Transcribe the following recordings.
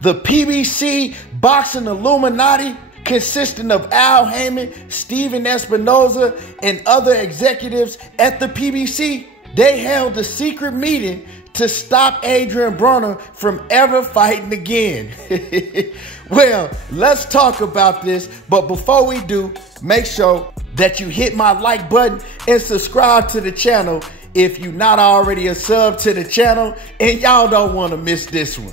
The PBC boxing Illuminati, consisting of Al Haymon, Steven Espinoza, and other executives at the PBC, they held a secret meeting to stop Adrien Broner from ever fighting again. Well, let's talk about this, but before we do, make sure that you hit my like button and subscribe to the channel if you're not already a sub to the channel and y'all don't want to miss this one.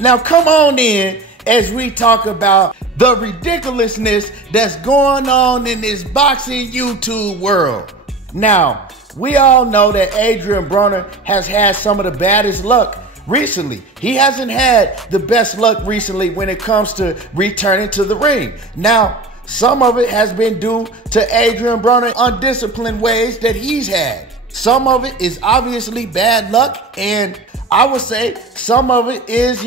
Now come on in as we talk about the ridiculousness that's going on in this boxing YouTube world. Now, we all know that Adrien Broner has had some of the baddest luck recently. He hasn't had the best luck recently when it comes to returning to the ring. Now, some of it has been due to Adrien Broner undisciplined ways that he's had. Some of it is obviously bad luck, and I would say some of it is,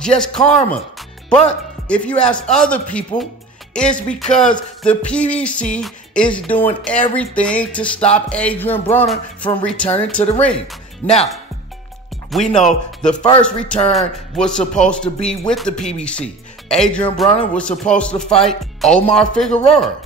just karma. But if you ask other people, it's because the PBC is doing everything to stop Adrien Broner from returning to the ring. Now, we know the first return was supposed to be with the PBC. Adrien Broner was supposed to fight Omar Figueroa.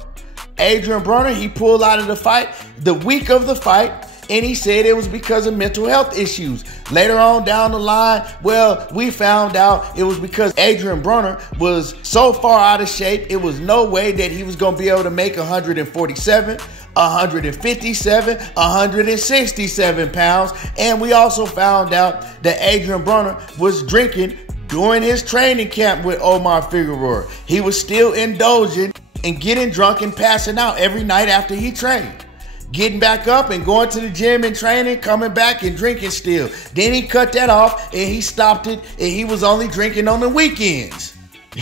Adrien Broner, he pulled out of the fight the week of the fight, and he said it was because of mental health issues. Later on down the line, well, we found out it was because Adrien Broner was so far out of shape, it was no way that he was going to be able to make 147, 157, 167 pounds. And we also found out that Adrien Broner was drinking during his training camp with Omar Figueroa. He was still indulging and getting drunk and passing out every night after he trained. Getting back up and going to the gym and training, coming back and drinking still. Then he cut that off and he stopped it, and he was only drinking on the weekends.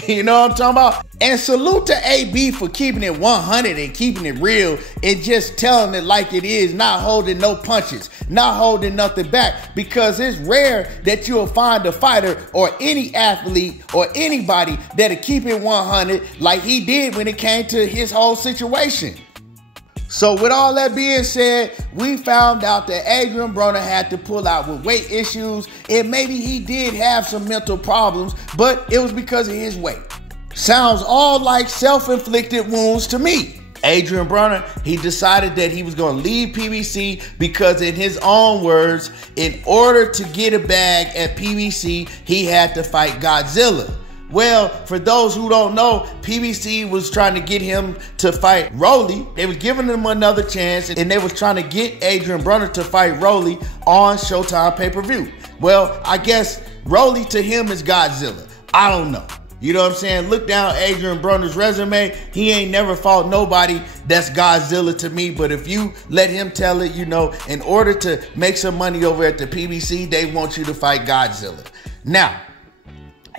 You know what I'm talking about? And salute to AB for keeping it 100 and keeping it real and just telling it like it is, not holding no punches, not holding nothing back, because it's rare that you'll find a fighter or any athlete or anybody that'll keep it 100 like he did when it came to his whole situation. So with all that being said, we found out that Adrien Broner had to pull out with weight issues, and maybe he did have some mental problems, but it was because of his weight. Sounds all like self-inflicted wounds to me. Adrien Broner, he decided that he was going to leave PBC because, in his own words, in order to get a bag at PBC, he had to fight Godzilla. Well, for those who don't know, PBC was trying to get him to fight Rolly. They was giving him another chance, and they was trying to get Adrien Broner to fight Rolly on Showtime pay-per-view. Well, I guess Rolly to him is Godzilla. I don't know. You know what I'm saying? Look down Adrien Broner's resume. He ain't never fought nobody that's Godzilla to me. But if you let him tell it, in order to make some money over at the PBC, they want you to fight Godzilla. Now,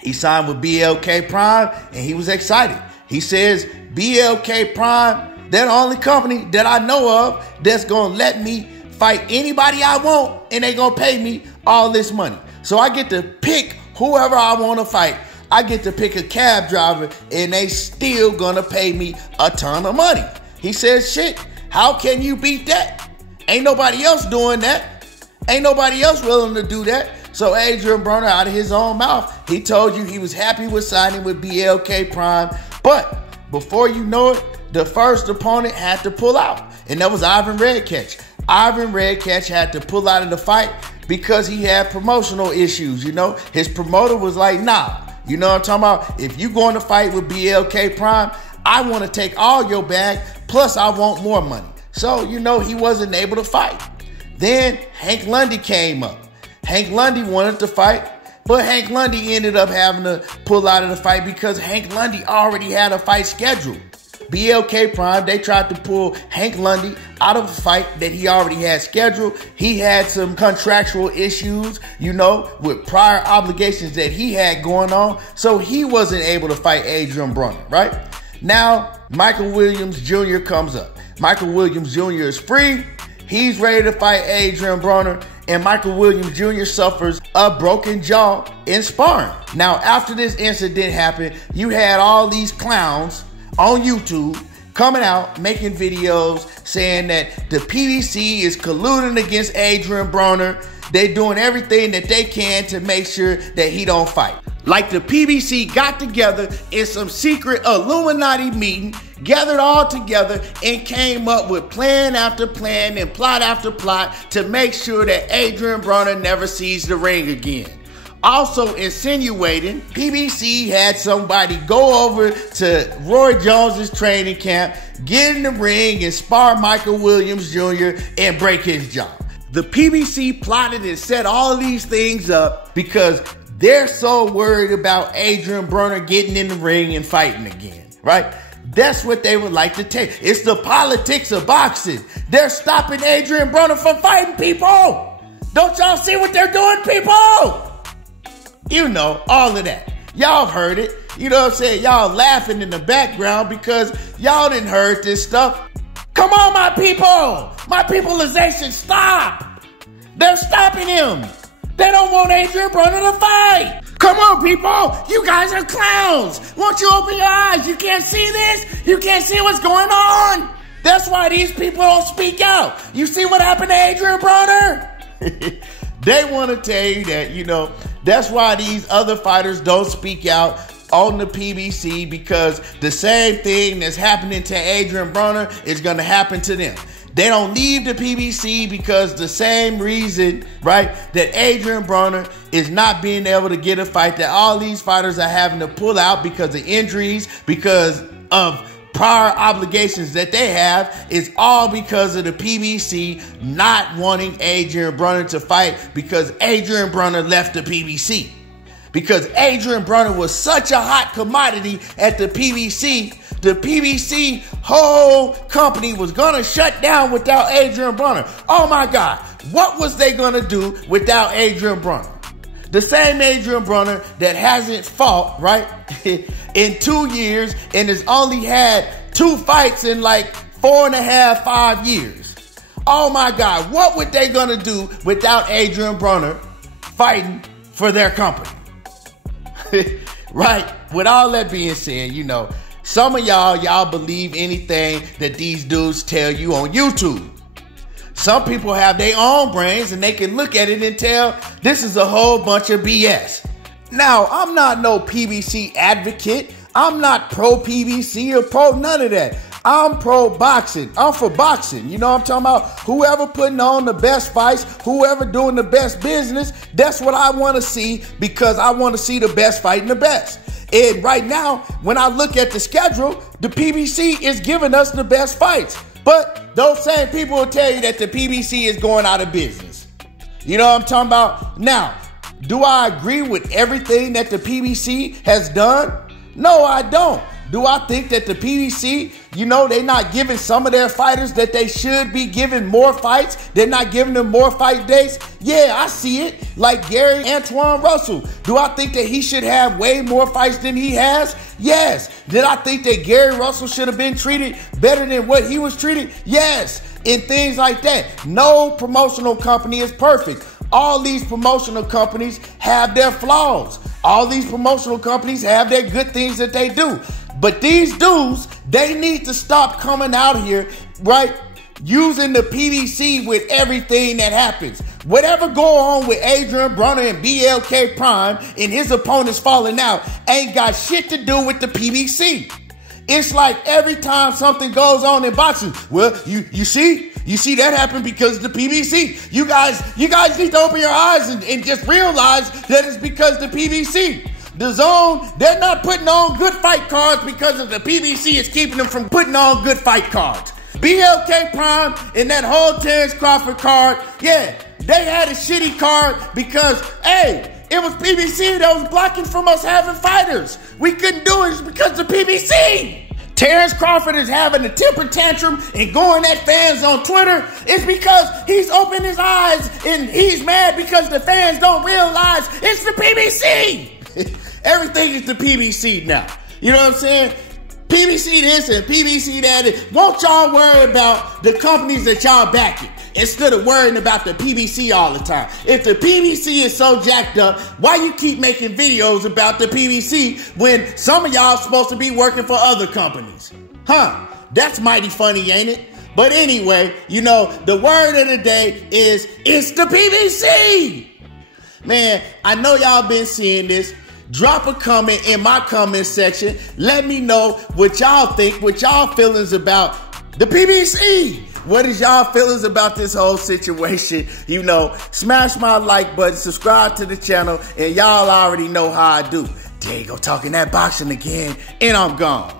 he signed with BLK Prime, and he was excited. He says, BLK Prime, they're the only company that I know of that's going to let me fight anybody I want, and they're going to pay me all this money. So I get to pick whoever I want to fight. I get to pick a cab driver, and they still going to pay me a ton of money. He says, shit, how can you beat that? Ain't nobody else doing that. Ain't nobody else willing to do that. So Adrien Broner, out of his own mouth, he told you he was happy with signing with BLK Prime. But before you know it, the first opponent had to pull out, and that was Ivan Redkach. Ivan Redkach had to pull out of the fight because he had promotional issues. His promoter was like, nah, you know what I'm talking about? If you going to fight with BLK Prime, I want to take all your bag, plus I want more money. So, he wasn't able to fight. Then Hank Lundy came up. Hank Lundy wanted to fight, but Hank Lundy ended up having to pull out of the fight because Hank Lundy already had a fight scheduled. BLK Prime, they tried to pull Hank Lundy out of a fight that he already had scheduled. He had some contractual issues, with prior obligations that he had going on, so he wasn't able to fight Adrien Broner, right? Now, Michael Williams Jr. comes up. Michael Williams Jr. is free. He's ready to fight Adrien Broner, and Michael Williams Jr. suffers a broken jaw in sparring. Now, after this incident happened, you had all these clowns on YouTube coming out, making videos saying that the PBC is colluding against Adrien Broner, They're doing everything that they can to make sure that he don't fight. Like the PBC got together in some secret Illuminati meeting, gathered all together and came up with plan after plan and plot after plot to make sure that Adrien Broner never sees the ring again. Also insinuating PBC had somebody go over to Roy Jones's training camp, get in the ring and spar Michael Williams Jr. and break his jaw. The PBC plotted and set all of these things up because they're so worried about Adrien Broner getting in the ring and fighting again, right? That's what they would like to take. It's the politics of boxing. They're stopping Adrien Broner from fighting people. Don't y'all see what they're doing, people? You know, all of that. Y'all heard it. You know what I'm saying? Y'all laughing in the background because y'all didn't heard this stuff. Come on, my people. My peopleization, stop. They're stopping him. They don't want Adrien Broner to fight. Come on, people. You guys are clowns. Won't you open your eyes? You can't see this? You can't see what's going on? That's why these people don't speak out. You see what happened to Adrien Broner? They want to tell you that, you know, that's why these other fighters don't speak out on the PBC, because the same thing that's happening to Adrien Broner is going to happen to them. They don't leave the PBC because the same reason, right, that Adrien Broner is not being able to get a fight, that all these fighters are having to pull out because of injuries, because of prior obligations that they have, is all because of the PBC not wanting Adrien Broner to fight, because Adrien Broner left the PBC. Because Adrien Broner was such a hot commodity at the PBC whole company was going to shut down without Adrien Broner. Oh my God, what was they going to do without Adrien Broner? The same Adrien Broner that hasn't fought, right, in 2 years and has only had 2 fights in like 4.5, 5 years. Oh my God, what were they going to do without Adrien Broner fighting for their company? Right? With all that being said, you know, some of y'all believe anything that these dudes tell you on YouTube. Some people have their own brains and they can look at it and tell this is a whole bunch of BS. Now, I'm not no PBC advocate. I'm not pro PBC or pro none of that. I'm pro boxing. I'm for boxing. You know what I'm talking about? Whoever putting on the best fights, whoever doing the best business, that's what I want to see, because I want to see the best fighting the best. And right now, when I look at the schedule, the PBC is giving us the best fights. But those same people will tell you that the PBC is going out of business. You know what I'm talking about? Now, do I agree with everything that the PBC has done? No, I don't. Do I think that the PBC, you know, they're not giving some of their fighters that they should be giving more fights? They're not giving them more fight dates? Yeah, I see it. Like Gary Antoine Russell. Do I think that he should have way more fights than he has? Yes. Did I think that Gary Russell should have been treated better than what he was treated? Yes. And things like that. No promotional company is perfect. All these promotional companies have their flaws. All these promotional companies have their good things that they do. But these dudes, they need to stop coming out here, right, using the PBC with everything that happens. Whatever go on with Adrien Broner and BLK Prime and his opponents falling out ain't got shit to do with the PBC. It's like every time something goes on in boxing, well, you see that happened because of the PBC. You guys need to open your eyes and just realize that it's because the PBC. The Zone, they're not putting on good fight cards because of the PBC is keeping them from putting on good fight cards. BLK Prime and that whole Terrence Crawford card, yeah, they had a shitty card because, hey, it was PBC that was blocking from us having fighters. We couldn't do it because of the PBC. Terrence Crawford is having a temper tantrum and going at fans on Twitter. It's because he's opened his eyes and he's mad because the fans don't realize it's the PBC. Everything is the PBC now. You know what I'm saying? PBC this and PBC that. Won't y'all worry about the companies that y'all backing instead of worrying about the PBC all the time? If the PBC is so jacked up, why you keep making videos about the PBC when some of y'all supposed to be working for other companies? Huh? That's mighty funny, ain't it? But anyway, you know, the word of the day is it's the PBC. Man, I know y'all been seeing this. Drop a comment in my comment section. Let me know what y'all think, what y'all feelings about the PBC. What is y'all feelings about this whole situation? You know, smash my like button, subscribe to the channel, and y'all already know how I do. There you go, talking that boxing again, and I'm gone.